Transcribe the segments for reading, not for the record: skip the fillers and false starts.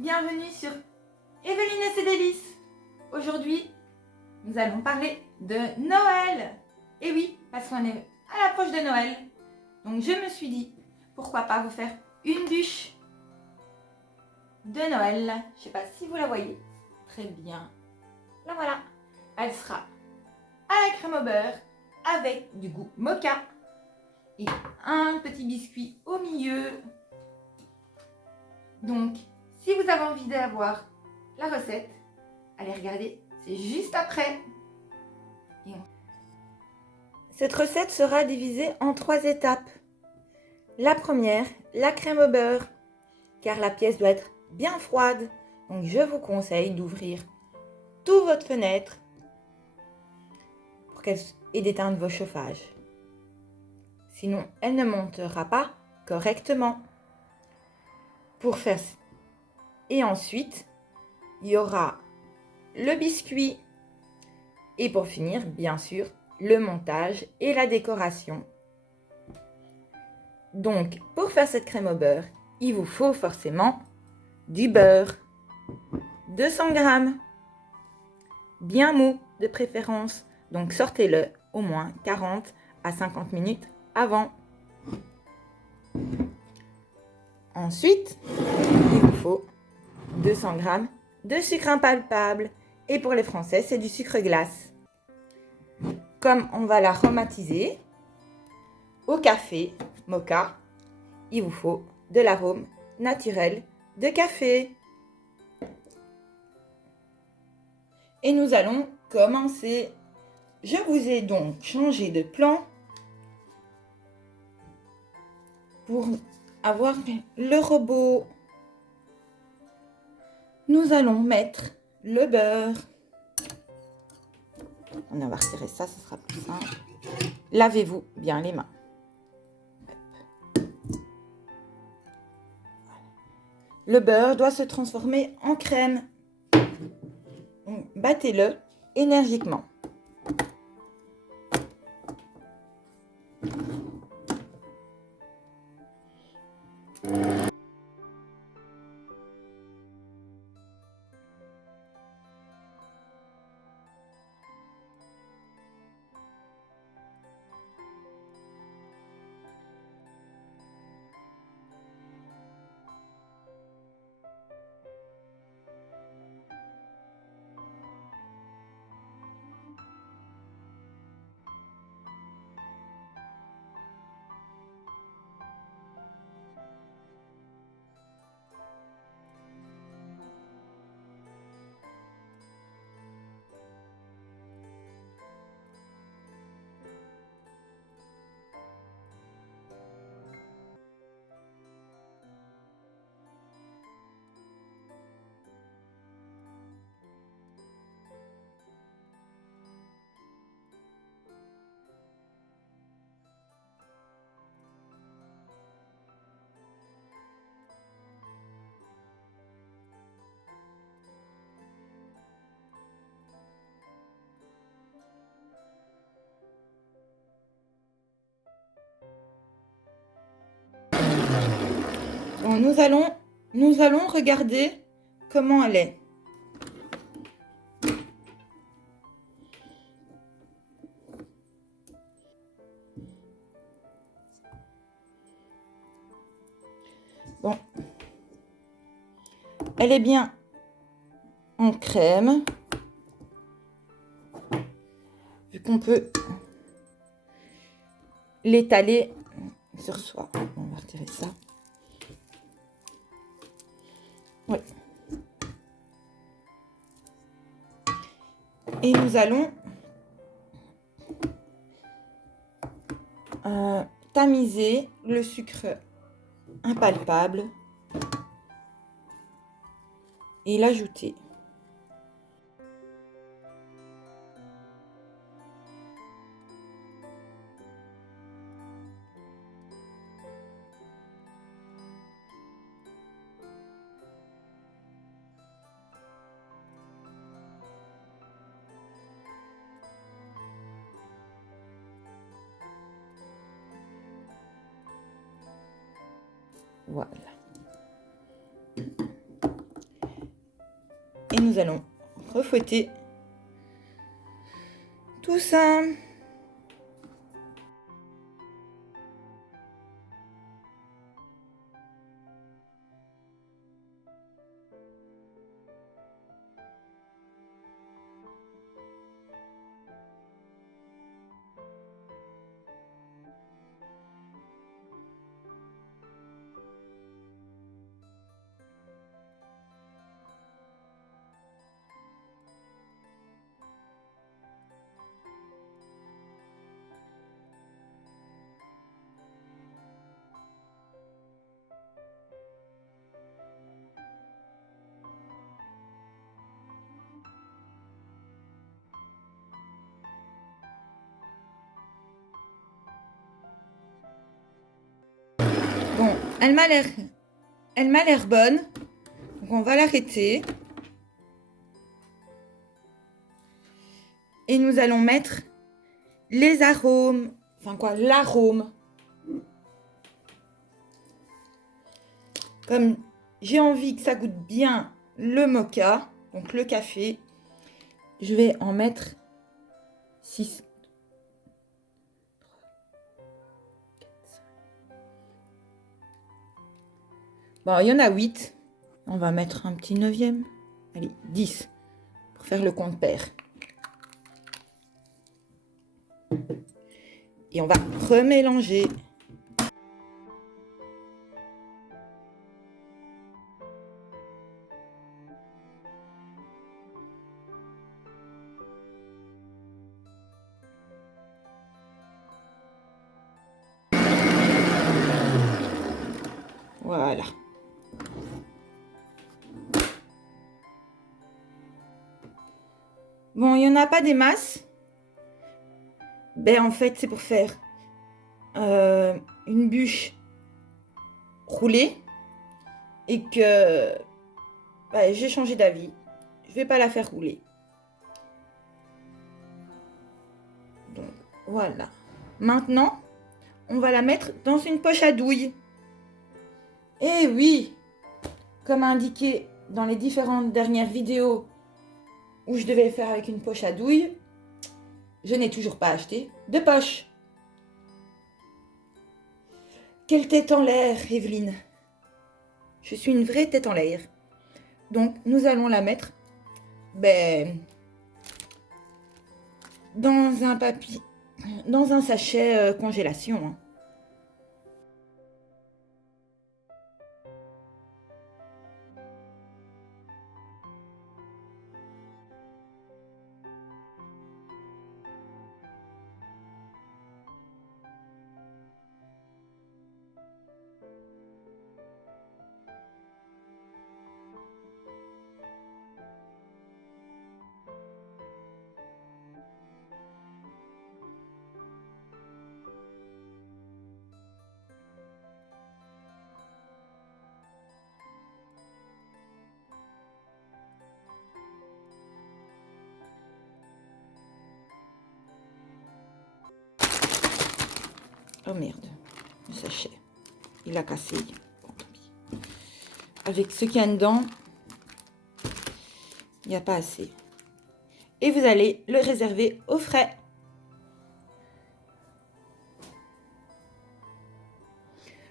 bienvenue sur Evelyne et ses délices. Aujourd'hui, nous allons parler de Noël. Et oui, parce qu'on est à l'approche de Noël. Donc je me suis dit, pourquoi pas vous faire une bûche de Noël. Je ne sais pas si vous la voyez. Très bien. La voilà. Elle sera à la crème au beurre avec du goût mocha et un petit biscuit au milieu. Donc, si vous avez envie d'avoir la recette, allez regarder, c'est juste après. Cette recette sera divisée en 3 étapes. La première, la crème au beurre, car la pièce doit être bien froide. Donc, je vous conseille d'ouvrir toute votre fenêtre et d'éteindre vos chauffages. Sinon, elle ne montera pas correctement. Pour faire et ensuite, il y aura le biscuit et pour finir, bien sûr, le montage et la décoration. Donc, pour faire cette crème au beurre, il vous faut forcément du beurre, 200 g, bien mou de préférence. Donc, sortez-le au moins 40 à 50 minutes avant. Ensuite, il vous faut 200 g de sucre impalpable. Et pour les Français, c'est du sucre glace. Comme on va l'aromatiser au café mocha, il vous faut de l'arôme naturel de café. Et nous allons commencer. Je vous ai donc changé de plan pour avoir le robot. Nous allons mettre le beurre. On va retirer ça, ce sera plus simple. Lavez-vous bien les mains. Le beurre doit se transformer en crème. Battez-le énergiquement. Bon, nous allons regarder comment elle est. Bon, elle est bien en crème, vu qu'on peut l'étaler sur soi. On va retirer ça. Oui. Et nous allons tamiser le sucre impalpable et l'ajouter. Voilà. nous allons refouetter tout ça. Bon, elle m'a l'air bonne. Donc on va l'arrêter. Et nous allons mettre les arômes. Enfin quoi, l'arôme. Comme j'ai envie que ça goûte bien le mocha, donc le café, je vais en mettre 6. Bon, il y en a 8. On va mettre un petit 9e. Allez, 10. Pour faire le compte pair. Et on va remélanger. Voilà. Bon, il n'y en a pas des masses. Ben, en fait, c'est pour faire une bûche roulée. Et que ben, j'ai changé d'avis. Je vais pas la faire rouler. Donc, voilà. Maintenant, on va la mettre dans une poche à douille. Et oui, comme indiqué dans les différentes dernières vidéos où je devais faire avec une poche à douille, je n'ai toujours pas acheté de poche. Quelle tête en l'air, Evelyne. Je suis une vraie tête en l'air. Donc, nous allons la mettre dans un papier, dans un sachet congélation. Hein. Oh merde, le sachet, il a cassé. Bon, tant pis. Avec ce qu'il y a dedans, il n'y a pas assez. Et vous allez le réserver au frais.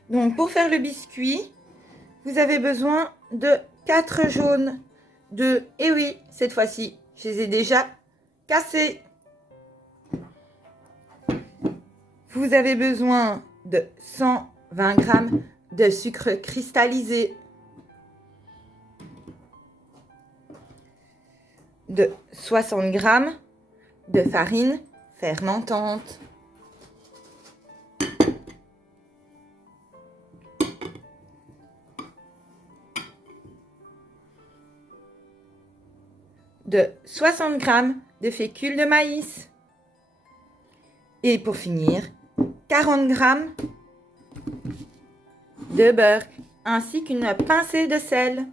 Donc, pour faire le biscuit, vous avez besoin de 4 jaunes d'œufs. Et oui, cette fois-ci, je les ai déjà cassés. Vous avez besoin de 120 g de sucre cristallisé, de 60 g de farine fermentante, de 60 g de fécule de maïs et pour finir, 40 g de beurre ainsi qu'une pincée de sel.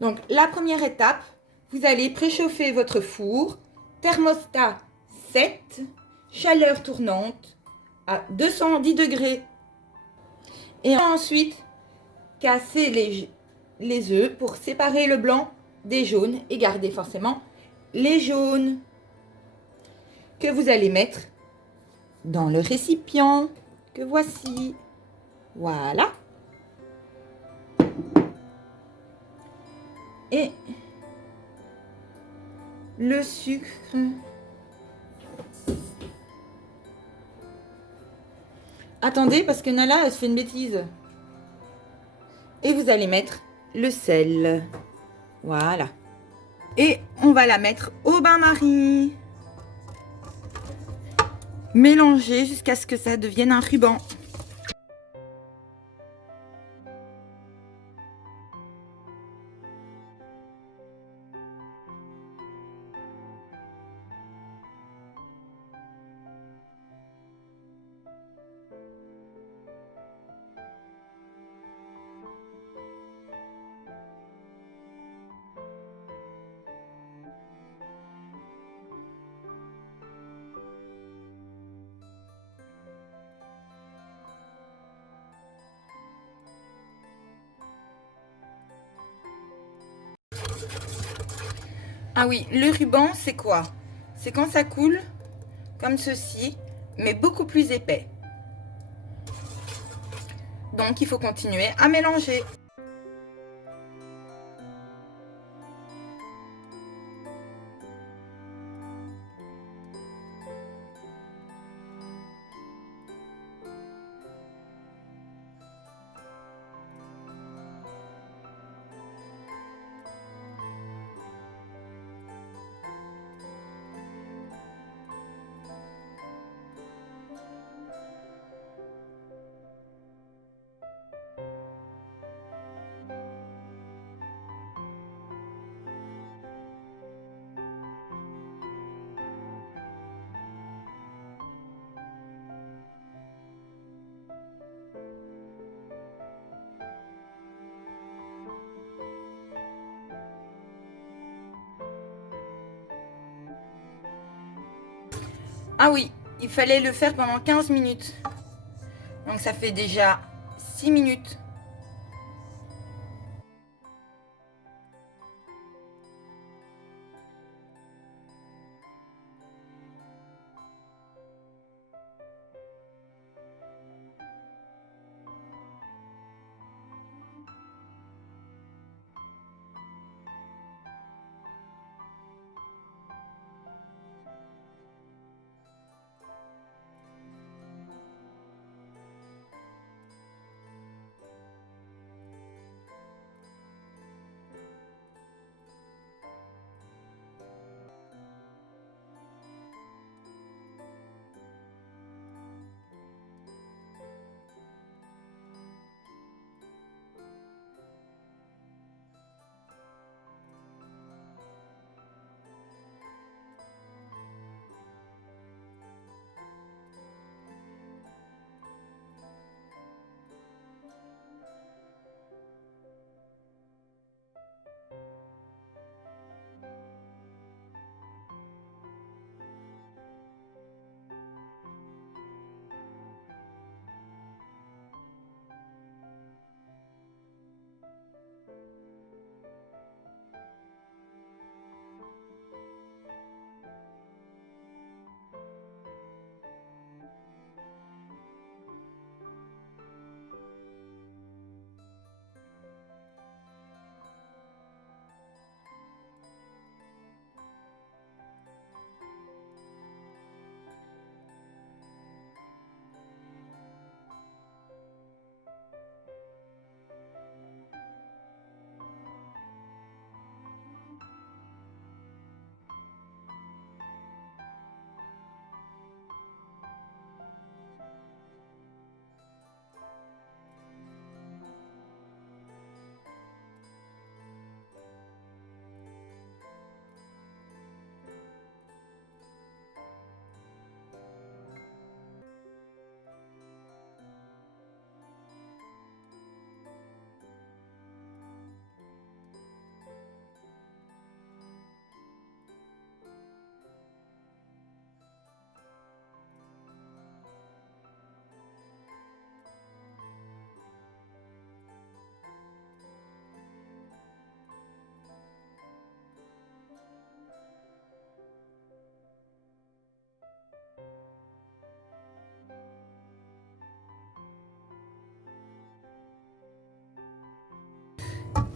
Donc la première étape, vous allez préchauffer votre four, thermostat 7, chaleur tournante à 210 degrés. Et ensuite, casser les œufs pour séparer le blanc des jaunes et gardez forcément les jaunes que vous allez mettre dans le récipient que voici. Voilà. Et le sucre. Attendez, parce que Nala, elle se fait une bêtise. Et vous allez mettre le sel. Voilà. Et on va la mettre au bain-marie. Mélangez jusqu'à ce que ça devienne un ruban. Ah oui, le ruban, c'est quoi? C'est quand ça coule, comme ceci, mais beaucoup plus épais. Donc, il faut continuer à mélanger. Ah oui, il fallait le faire pendant 15 minutes. Donc ça fait déjà 6 minutes.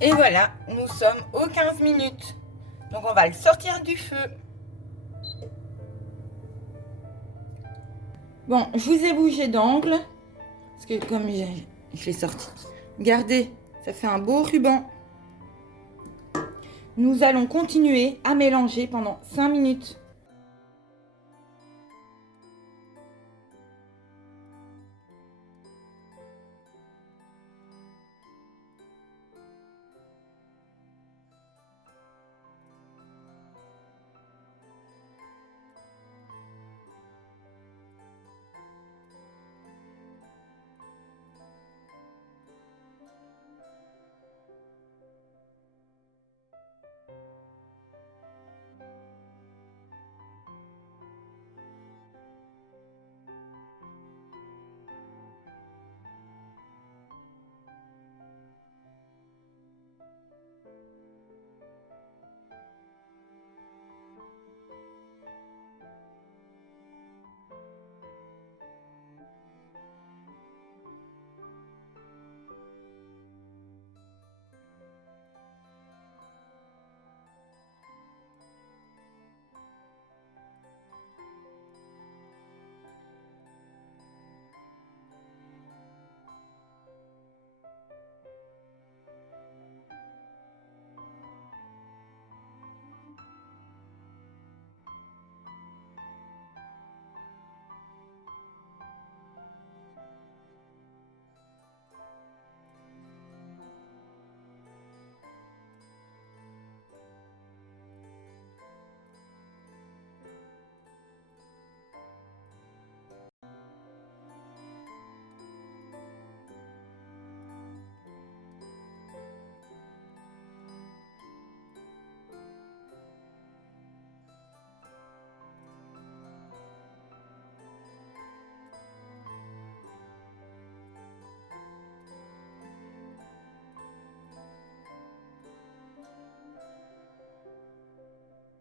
Et voilà, nous sommes aux 15 minutes. Donc on va le sortir du feu. Bon, je vous ai bougé d'angle. Parce que comme je l'ai sorti. Regardez, ça fait un beau ruban. Nous allons continuer à mélanger pendant 5 minutes.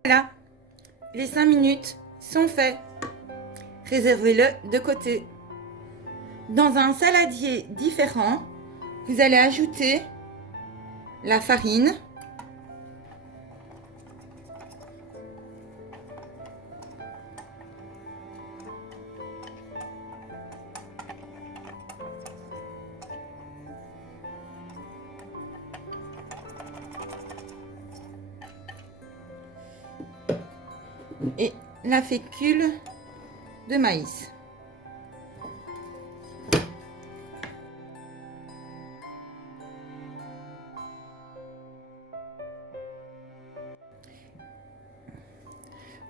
Voilà, les 5 minutes sont faits. Réservez-le de côté. Dans un saladier différent, vous allez ajouter la farine, et la fécule de maïs.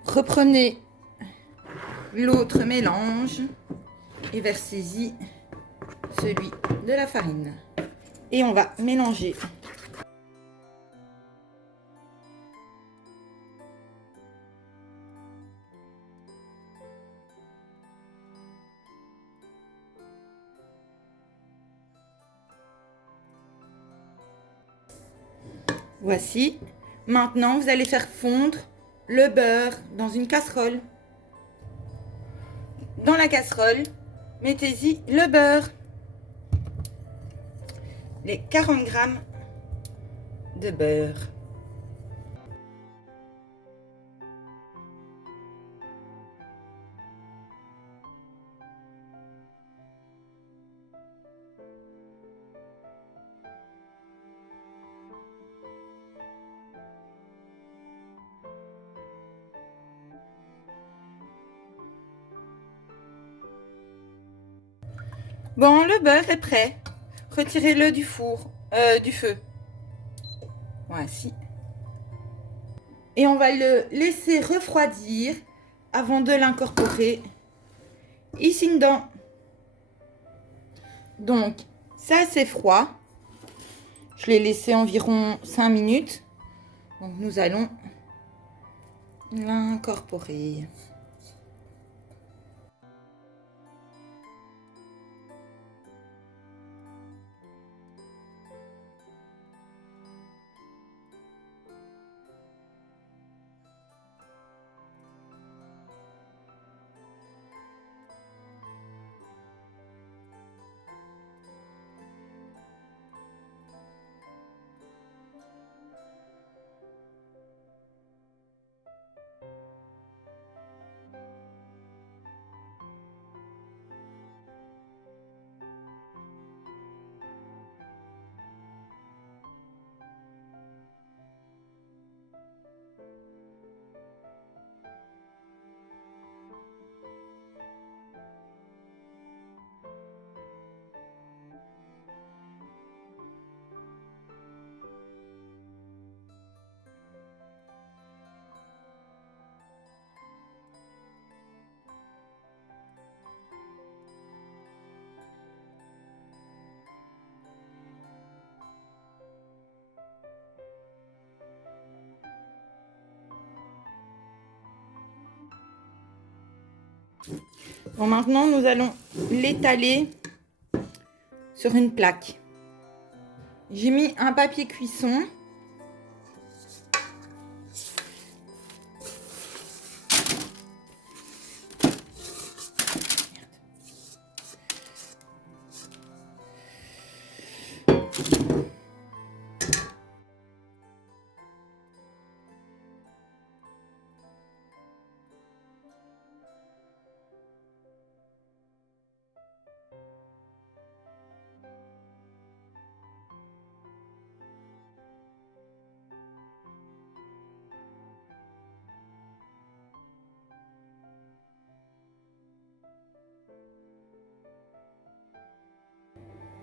Reprenez l'autre mélange et versez-y celui de la farine. Et on va mélanger. Voici. Maintenant, vous allez faire fondre le beurre dans une casserole. Dans la casserole, mettez-y le beurre. Les 40 grammes de beurre. Bon, le beurre est prêt. Retirez-le du four, du feu. Voici. Et on va le laisser refroidir avant de l'incorporer ici dedans. Donc, ça c'est froid. Je l'ai laissé environ 5 minutes. Donc, nous allons l'incorporer. Bon, maintenant, nous allons l'étaler sur une plaque. J'ai mis un papier cuisson.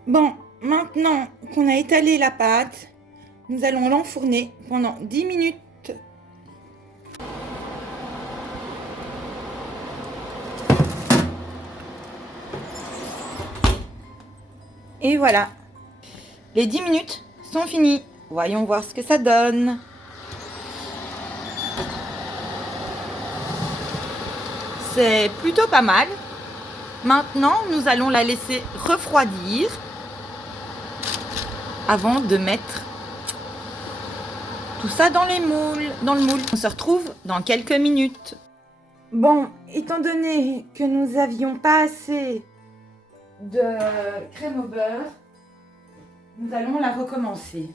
Bon, maintenant qu'on a étalé la pâte, nous allons l'enfourner pendant 10 minutes. Et voilà, les 10 minutes sont finies. Voyons voir ce que ça donne. C'est plutôt pas mal. Maintenant, nous allons la laisser refroidir avant de mettre tout ça dans le moule. On se retrouve dans quelques minutes. Bon, étant donné que nous n'avions pas assez de crème au beurre, nous allons la recommencer.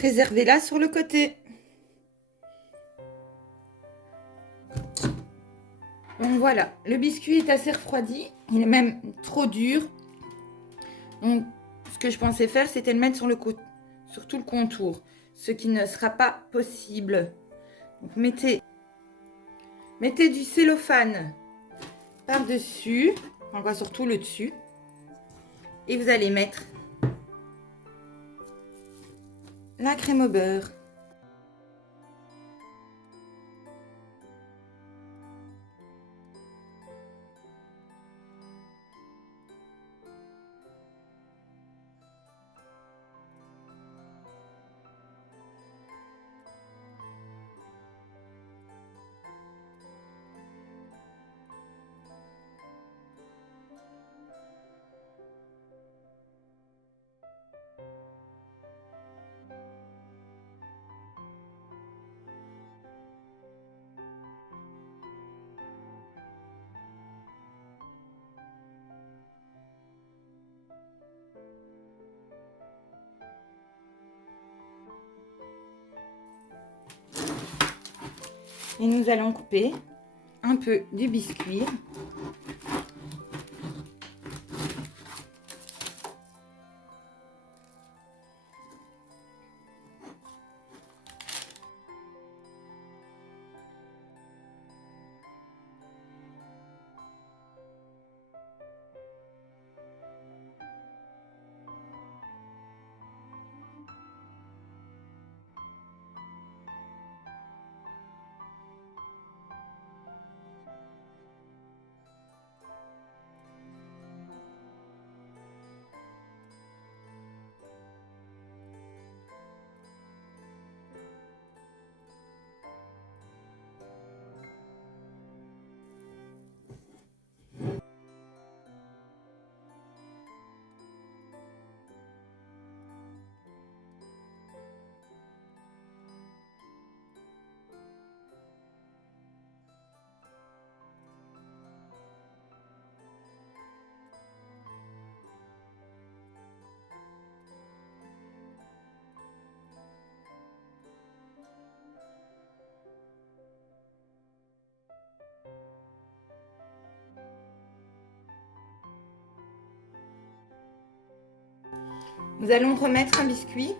Préservez-la sur le côté. Donc voilà, le biscuit est assez refroidi. Il est même trop dur. Donc, ce que je pensais faire, c'était le mettre sur tout le contour. Ce qui ne sera pas possible. Donc, mettez du cellophane par-dessus. On va surtout le dessus. Et vous allez mettre la crème au beurre. Et nous allons couper un peu du biscuit. Nous allons remettre un biscuit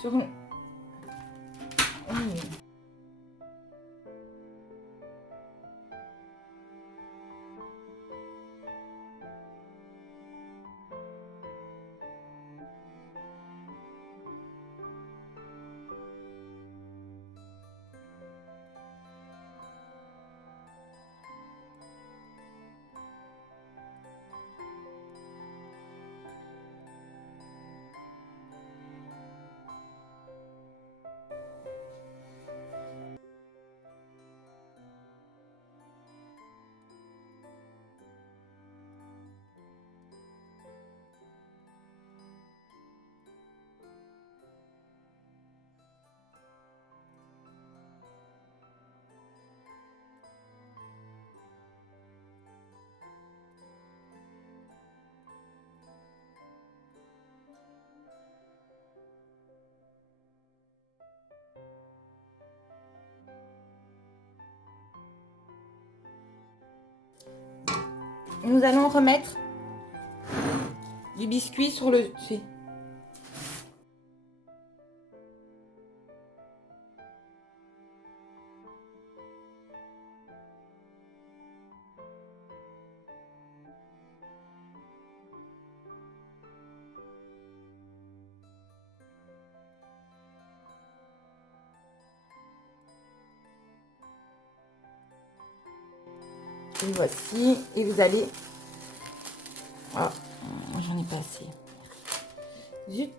sur... Nous allons remettre du biscuit sur le dessus. Et voici, et vous allez... Oh, j'en ai pas assez. Zut.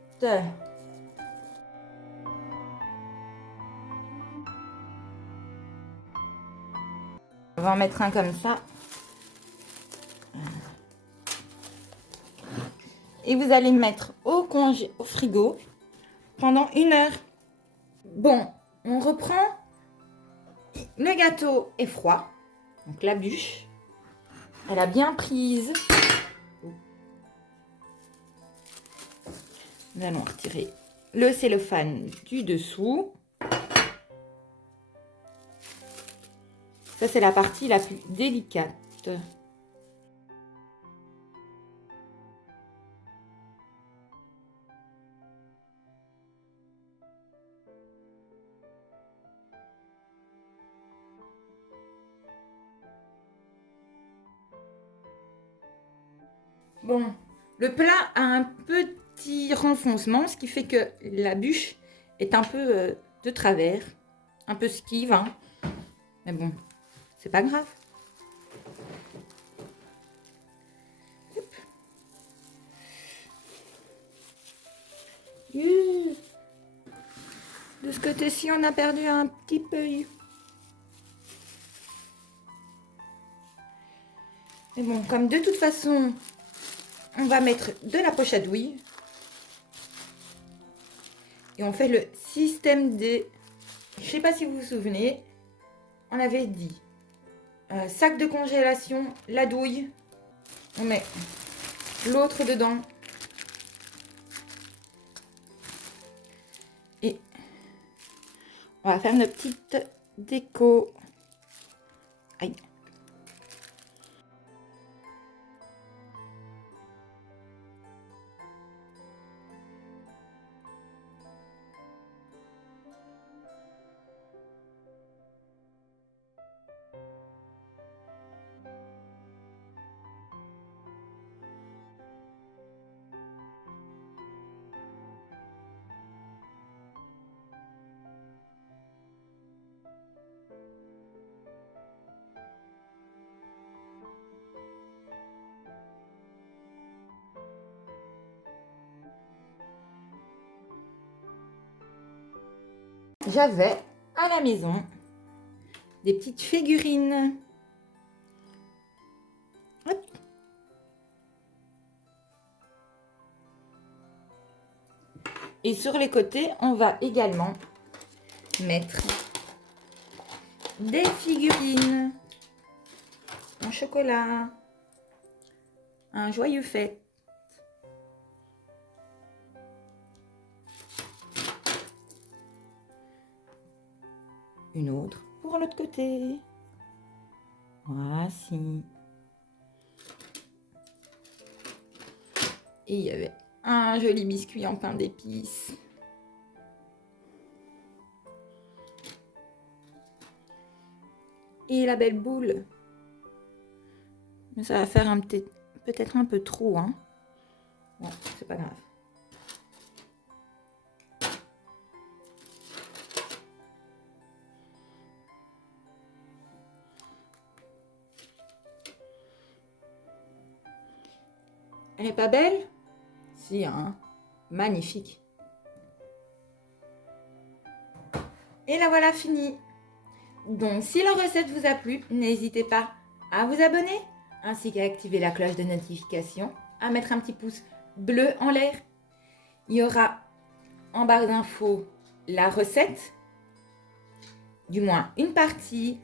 On va en mettre un comme ça. Et vous allez mettre au frigo pendant 1 heure. Bon, on reprend. Le gâteau est froid. Donc la bûche, elle a bien prise. Nous allons retirer le cellophane du dessous. Ça, c'est la partie la plus délicate. Bon, le plat a un petit renfoncement, ce qui fait que la bûche est un peu de travers, un peu skive, hein. Mais bon, c'est pas grave. Hop. De ce côté-ci, on a perdu un petit peu. Mais bon, comme de toute façon, on va mettre de la poche à douille. Et on fait le système des... Je sais pas si vous vous souvenez, on avait dit sac de congélation, la douille. On met l'autre dedans. Et on va faire une petite déco. Aïe. J'avais à la maison des petites figurines. Hop. Et sur les côtés, on va également mettre des figurines en chocolat, un joyeux fête. Une autre pour l'autre côté. Voici. Et il y avait un joli biscuit en pain d'épices. Et la belle boule. Mais ça va faire peut-être un peu trop, hein. Bon, c'est pas grave. Elle n'est pas belle? Si, hein. Magnifique. Et la voilà finie. Donc, si la recette vous a plu, n'hésitez pas à vous abonner, ainsi qu'à activer la cloche de notification, à mettre un petit pouce bleu en l'air. Il y aura en barre d'infos la recette, du moins une partie.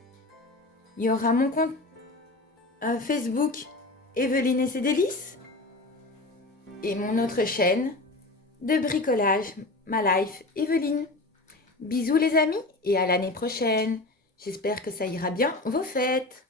Il y aura mon compte Facebook Evelyne et ses délices et mon autre chaîne de bricolage My Life Evelyne. Bisous les amis et à l'année prochaine. J'espère que ça ira bien vos fêtes.